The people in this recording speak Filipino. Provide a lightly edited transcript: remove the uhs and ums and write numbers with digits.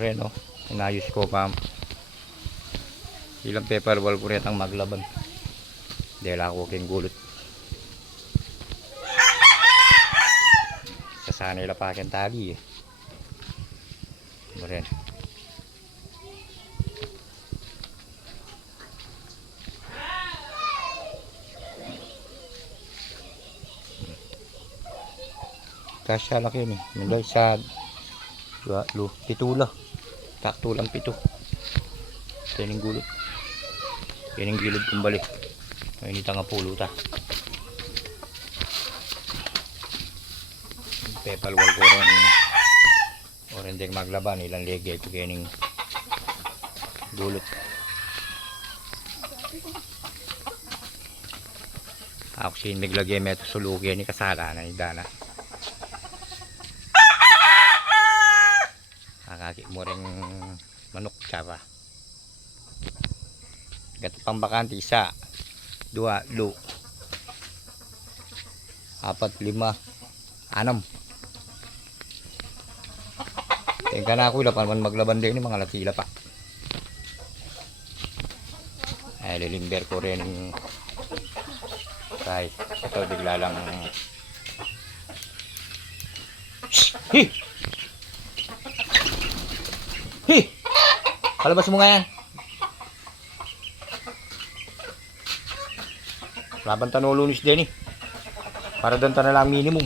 rin oh, inayos ko pa ilang paper wall ko rin ang maglaban dahil ako king gulot sasanay lapakin tali eh rin kasya laki yun eh mulay sa pitula taktulang pito yan yung gulot yan yung gilid kumbali mainita nga pulo ta pepal wall ko rin orin din maglaban ilang legay ito yan yung gulot ako sin miglagay meto sulugi ni kasala na ni Dana kakaki mo rin manok tsaka gato pang bakante isa 2, 4, 5, 6 tingka na ako ilapan man maglaban din yung mga latila pa ay lilimber ko rin kahit ito bigla lang hi hi palabas mo nga yan laban tanulunis din eh para doon na lang minimum